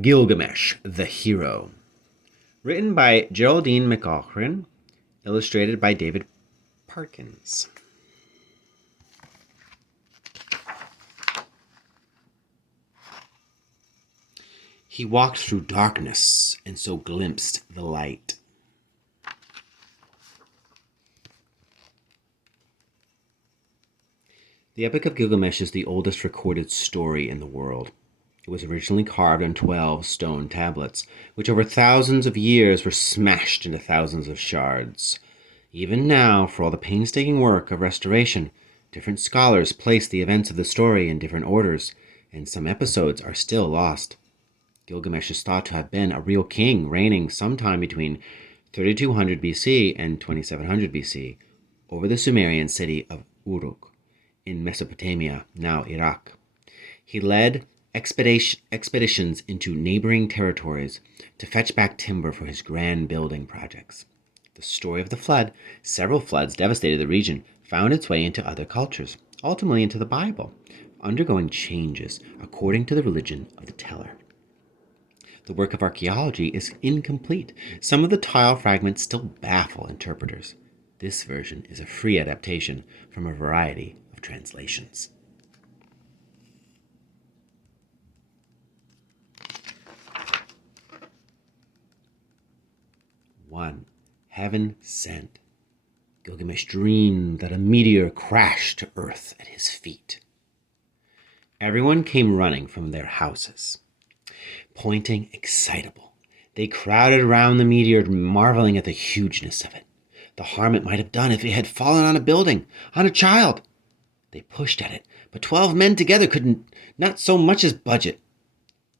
Gilgamesh, the Hero. Written by Geraldine McAughran, illustrated by David Parkins. He walked through darkness and so glimpsed the light. The Epic of Gilgamesh is the oldest recorded story in the world. It was originally carved on 12 stone tablets, which over thousands of years were smashed into thousands of shards. Even now, for all the painstaking work of restoration, different scholars place the events of the story in different orders, and some episodes are still lost. Gilgamesh is thought to have been a real king reigning sometime between 3200 BC and 2700 BC over the Sumerian city of Uruk in Mesopotamia, now Iraq. He led expeditions into neighboring territories to fetch back timber for his grand building projects. The story of the flood, several floods devastated the region, found its way into other cultures, ultimately into the Bible, undergoing changes according to the religion of the teller. The work of archaeology is incomplete. Some of the tile fragments still baffle interpreters. This version is a free adaptation from a variety of translations. 1. Heaven Sent. Gilgamesh dreamed that a meteor crashed to earth at his feet. Everyone came running from their houses, pointing excitable. They crowded around the meteor, marveling at the hugeness of it, the harm it might have done if it had fallen on a building, on a child. They pushed at it, but 12 men together could not so much as budge it.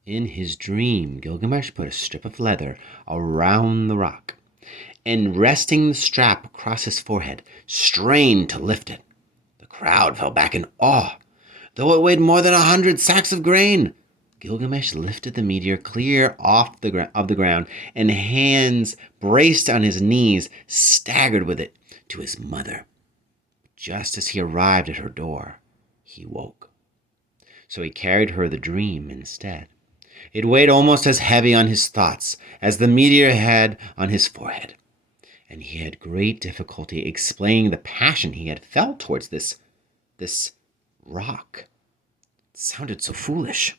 In his dream, Gilgamesh put a strip of leather around the rock, and resting the strap across his forehead, strained to lift it. The crowd fell back in awe, though it weighed more than 100 sacks of grain. Gilgamesh lifted the meteor clear off of the ground, and hands braced on his knees, staggered with it to his mother. Just as he arrived at her door, he woke. So he carried her the dream instead. It weighed almost as heavy on his thoughts as the meteor had on his forehead, and he had great difficulty explaining the passion he had felt towards this rock. It sounded so foolish.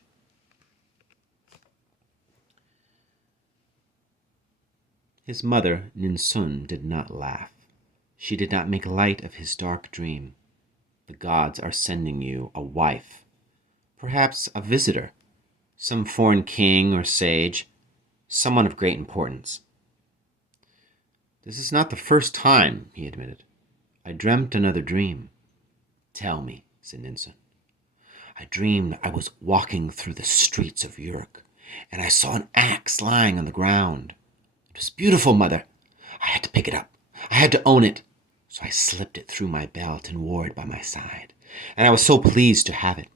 His mother, Ninsun, did not laugh. She did not make light of his dark dream. The gods are sending you a wife, perhaps a visitor, some foreign king or sage, someone of great importance. This is not the first time, he admitted. I dreamt another dream. Tell me, said Ninsun. I dreamed I was walking through the streets of Uruk, and I saw an axe lying on the ground. It was beautiful, mother. I had to pick it up. I had to own it. So I slipped it through my belt and wore it by my side. And I was so pleased to have it.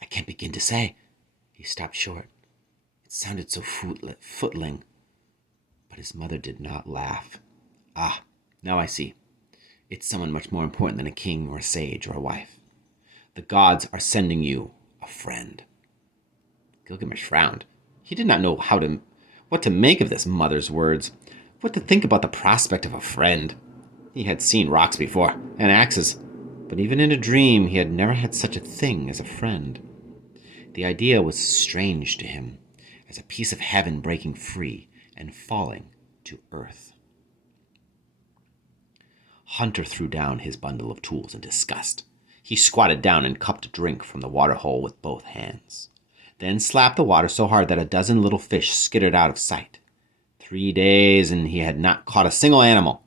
I can't begin to say. He stopped short. It sounded so footling. But his mother did not laugh. Ah, now I see. It's someone much more important than a king or a sage or a wife. The gods are sending you a friend. Gilgamesh frowned. He did not know what to make of this mother's words, what to think about the prospect of a friend. He had seen rocks before, and axes, but even in a dream he had never had such a thing as a friend. The idea was strange to him, as a piece of heaven breaking free and falling to earth. Hunter threw down his bundle of tools in disgust. He squatted down and cupped a drink from the water hole with both hands, then slapped the water so hard that a dozen little fish skittered out of sight. 3 days and he had not caught a single animal.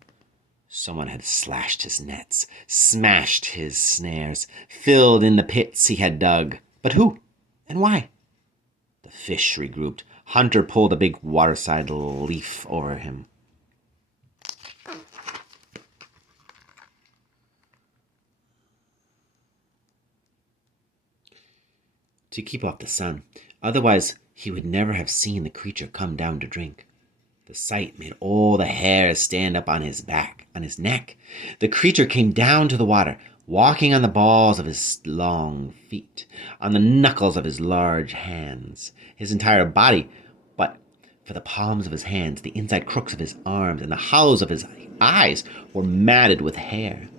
Someone had slashed his nets, smashed his snares, filled in the pits he had dug. But who? And why? The fish regrouped. Hunter pulled a big waterside leaf over him. To keep off the sun. Otherwise, he would never have seen the creature come down to drink. The sight made all the hairs stand up on his neck. The creature came down to the water, walking on the balls of his long feet, on the knuckles of his large hands. His entire body for the palms of his hands, the inside crooks of his arms, and the hollows of his eyes were matted with hair.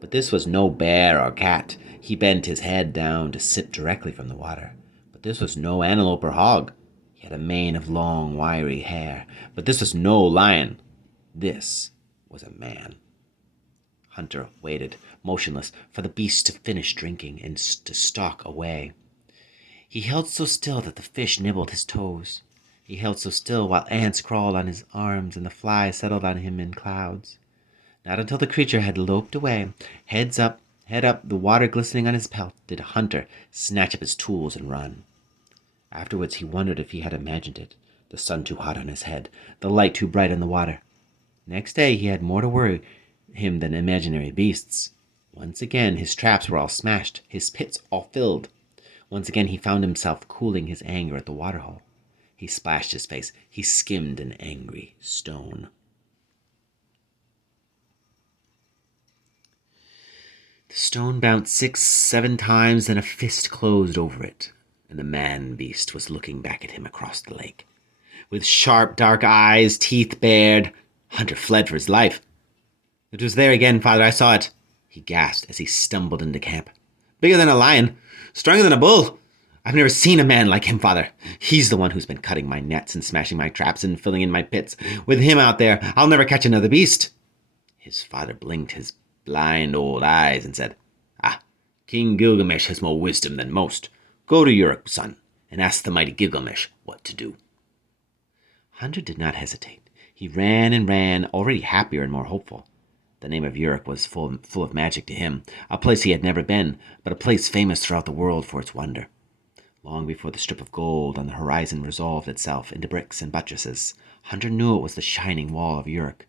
But this was no bear or cat. He bent his head down to sip directly from the water. But this was no antelope or hog. He had a mane of long, wiry hair. But this was no lion. This was a man. Hunter waited, motionless, for the beast to finish drinking and to stalk away. He held so still that the fish nibbled his toes. He held so still while ants crawled on his arms and the flies settled on him in clouds. Not until the creature had loped away, head up, the water glistening on his pelt, did Hunter snatch up his tools and run. Afterwards he wondered if he had imagined it, the sun too hot on his head, the light too bright on the water. Next day he had more to worry him than imaginary beasts. Once again his traps were all smashed, his pits all filled. Once again he found himself cooling his anger at the waterhole. He splashed his face, he skimmed an angry stone. The stone bounced 6-7 times, then a fist closed over it, and the man-beast was looking back at him across the lake. With sharp, dark eyes, teeth bared, Hunter fled for his life. "It was there again, father, I saw it," he gasped as he stumbled into camp. "Bigger than a lion, stronger than a bull. I've never seen a man like him, father. He's the one who's been cutting my nets and smashing my traps and filling in my pits. With him out there, I'll never catch another beast." His father blinked his blind old eyes and said, "King Gilgamesh has more wisdom than most. Go to Uruk, son, and ask the mighty Gilgamesh what to do." Hunter did not hesitate. He ran and ran, already happier and more hopeful. The name of Uruk was full of magic to him, a place he had never been, but a place famous throughout the world for its wonder. Long before the strip of gold on the horizon resolved itself into bricks and buttresses, Hunter knew it was the shining wall of Uruk,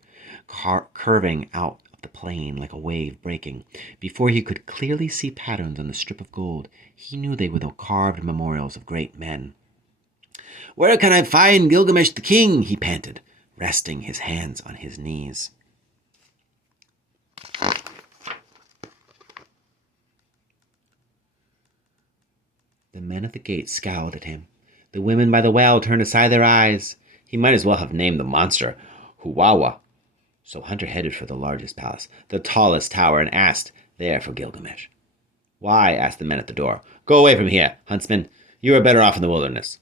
curving out of the plain like a wave breaking. Before he could clearly see patterns on the strip of gold, he knew they were the carved memorials of great men. "Where can I find Gilgamesh the king?" he panted, resting his hands on his knees. The men at the gate scowled at him. The women by the well turned aside their eyes. He might as well have named the monster Huwawa. So Hunter headed for the largest palace, the tallest tower, and asked there for Gilgamesh. "Why?" asked the men at the door. "Go away from here, huntsman. You are better off in the wilderness."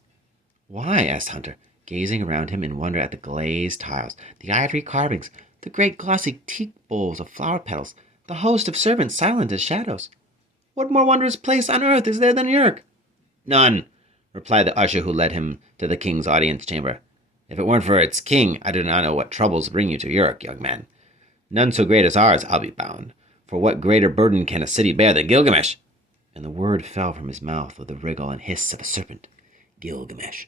"Why?" asked Hunter, gazing around him in wonder at the glazed tiles, the ivory carvings, the great glossy tea bowls of flower petals, the host of servants silent as shadows. "What more wondrous place on earth is there than Uruk?" "None," replied the usher who led him to the king's audience chamber. "If it weren't for its king, I do not know what troubles bring you to Uruk, young man. None so great as ours, I'll be bound. For what greater burden can a city bear than Gilgamesh?" And the word fell from his mouth with the wriggle and hiss of a serpent. Gilgamesh.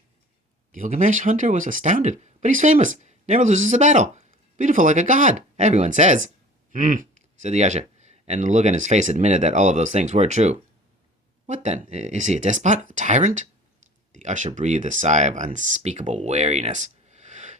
Gilgamesh? Hunter was astounded. "But he's famous, never loses a battle, beautiful like a god, everyone says." Said the usher, and the look on his face admitted that all of those things were true. "What then? Is he a despot? A tyrant?" The usher breathed a sigh of unspeakable weariness.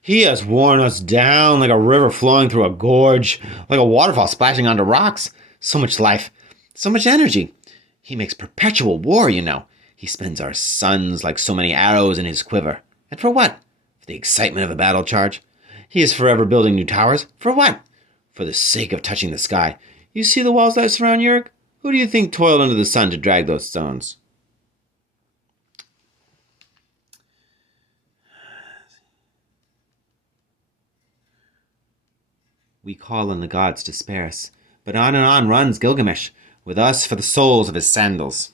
"He has worn us down like a river flowing through a gorge, like a waterfall splashing onto rocks. So much life, so much energy. He makes perpetual war, you know. He spends our suns like so many arrows in his quiver. And for what? For the excitement of a battle charge. He is forever building new towers. For what? For the sake of touching the sky. You see the walls that surround Uruk? Who do you think toiled under the sun to drag those stones?" "We call on the gods to spare us, but on and on runs Gilgamesh, with us for the soles of his sandals."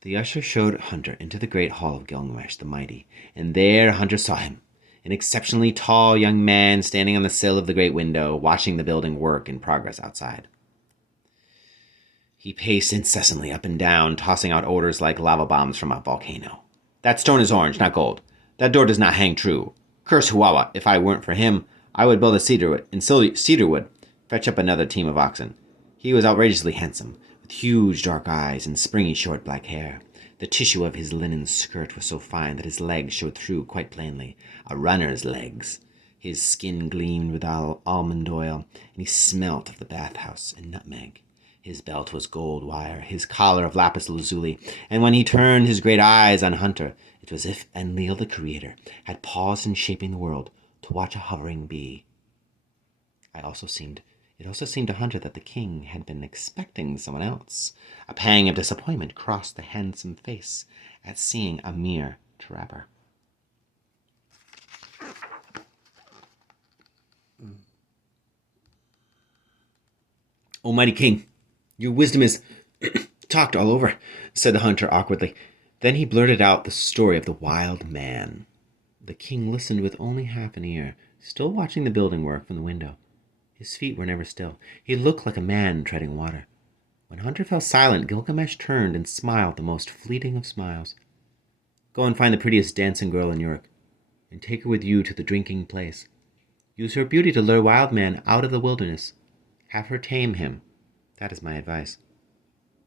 The usher showed Hunter into the great hall of Gilgamesh the Mighty, and there Hunter saw him, an exceptionally tall young man standing on the sill of the great window, watching the building work in progress outside. He paced incessantly up and down, tossing out odors like lava bombs from a volcano. "That stone is orange, not gold. That door does not hang true. Curse Huwawa, if I weren't for him, I would build a cedar wood, fetch up another team of oxen." He was outrageously handsome, with huge dark eyes and springy short black hair. The tissue of his linen skirt was so fine that his legs showed through quite plainly, a runner's legs. His skin gleamed with almond oil, and he smelt of the bathhouse and nutmeg. His belt was gold wire, his collar of lapis lazuli, and when he turned his great eyes on Hunter, it was as if Enlil the Creator had paused in shaping the world to watch a hovering bee. It also seemed to Hunter that the king had been expecting someone else. A pang of disappointment crossed the handsome face at seeing a mere trapper. "O mighty king, your wisdom is talked all over," said the hunter awkwardly. Then he blurted out the story of the wild man. The king listened with only half an ear, still watching the building work from the window. His feet were never still. He looked like a man treading water. When Hunter fell silent, Gilgamesh turned and smiled the most fleeting of smiles. "Go and find the prettiest dancing girl in Uruk, and take her with you to the drinking place. Use her beauty to lure wild man out of the wilderness. Have her tame him. That is my advice."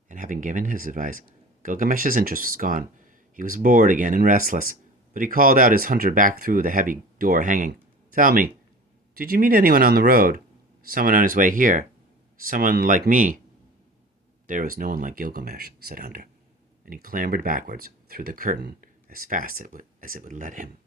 And having given his advice, Gilgamesh's interest was gone. He was bored again and restless, but he called out his hunter back through the heavy door hanging. "Tell me, did you meet anyone on the road? Someone on his way here? Someone like me?" "There was no one like Gilgamesh," said Hunter, and he clambered backwards through the curtain as fast as it would let him.